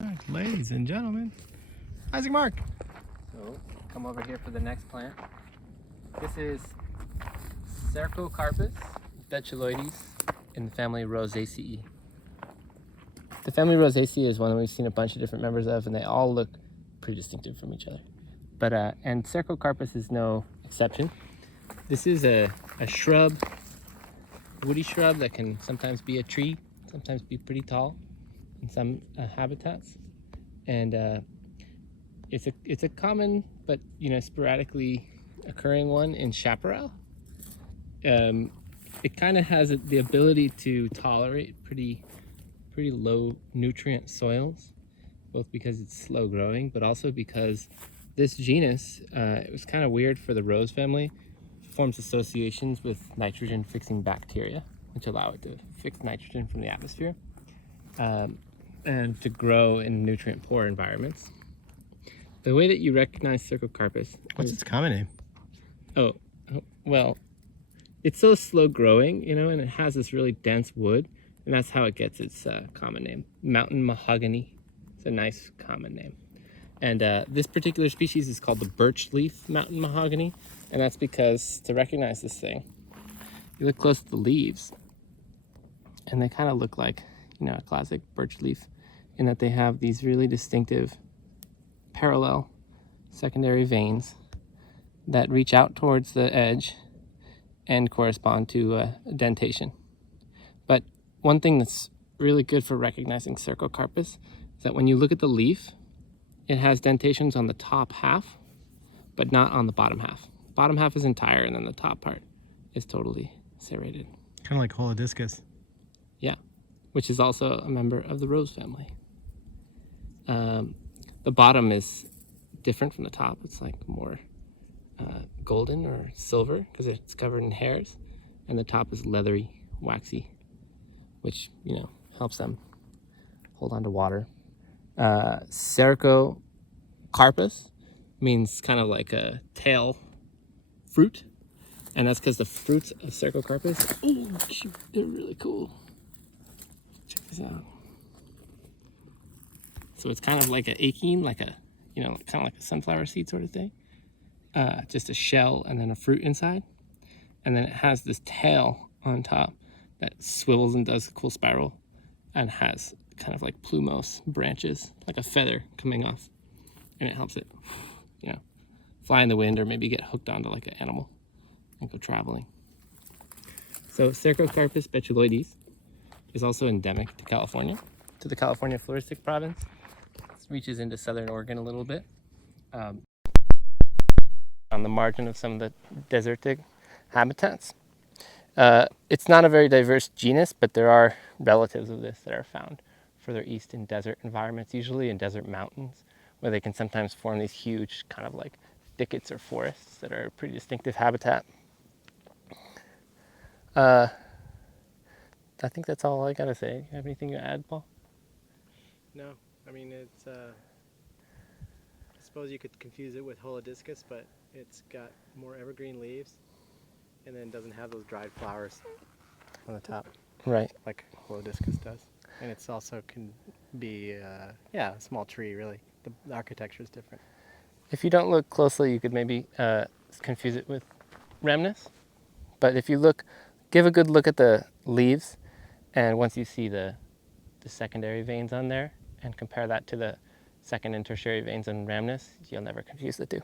Right, ladies and gentlemen, Isaac Mark. So come over here for the next plant. This is Cercocarpus betuloides in the family Rosaceae. The family Rosaceae is one that we've seen a bunch of different members of, and they all look pretty distinctive from each other. But and Cercocarpus is no exception. This is a shrub, woody shrub that can sometimes be a tree, sometimes be pretty tall in some habitats, and it's a common but sporadically occurring one in chaparral. It kind of has the ability to tolerate pretty low nutrient soils, both because it's slow growing, but also because this genus, it was kind of weird for the rose family, forms associations with nitrogen fixing bacteria, which allow it to fix nitrogen from the atmosphere, and to grow in nutrient poor environments. The way that you recognize Cercocarpus. What's its common name? Oh, well, it's so slow growing, and it has this really dense wood, and that's how it gets its common name. Mountain mahogany. It's a nice common name. And this particular species is called the birch leaf mountain mahogany, and that's because to recognize this thing, you look close to the leaves, and they kind of look like, a classic birch leaf, in that they have these really distinctive parallel secondary veins that reach out towards the edge and correspond to a dentation. But one thing that's really good for recognizing Cercocarpus is that when you look at the leaf, it has dentations on the top half, but not on the bottom half. Bottom half is entire, and then the top part is totally serrated. Kind of like holodiscus. Yeah, which is also a member of the rose family. The bottom is different from the top. It's like more golden or silver because it's covered in hairs, and the top is leathery, waxy, which helps them hold on to water. Cercocarpus means kind of like a tail fruit, and that's because the fruits of Cercocarpus, oh shoot, they're really cool. Check this out. So it's kind of like an achene, like a kind of like a sunflower seed sort of thing. Just a shell and then a fruit inside, and then it has this tail on top that swivels and does a cool spiral, and has kind of like plumose branches, like a feather coming off, and it helps it, fly in the wind or maybe get hooked onto like an animal and go traveling. So Cercocarpus betuloides is also endemic to California, to the California floristic province. It reaches into southern Oregon a little bit, on the margin of some of the desertic habitats. It's not a very diverse genus, but there are relatives of this that are found further east in desert environments, usually in desert mountains, where they can sometimes form these huge kind of like thickets or forests that are a pretty distinctive habitat. I think that's all I gotta say. You have anything to add, Paul? No, I mean it's. I suppose you could confuse it with holodiscus, but it's got more evergreen leaves, and then doesn't have those dried flowers on the top. Right. Like holodiscus does. And it's also can be, a small tree, really. The architecture is different. If you don't look closely, you could maybe confuse it with rhamnus. But if you give a good look at the leaves, and once you see the secondary veins on there, and compare that to the second and tertiary veins on rhamnus, you'll never confuse the two.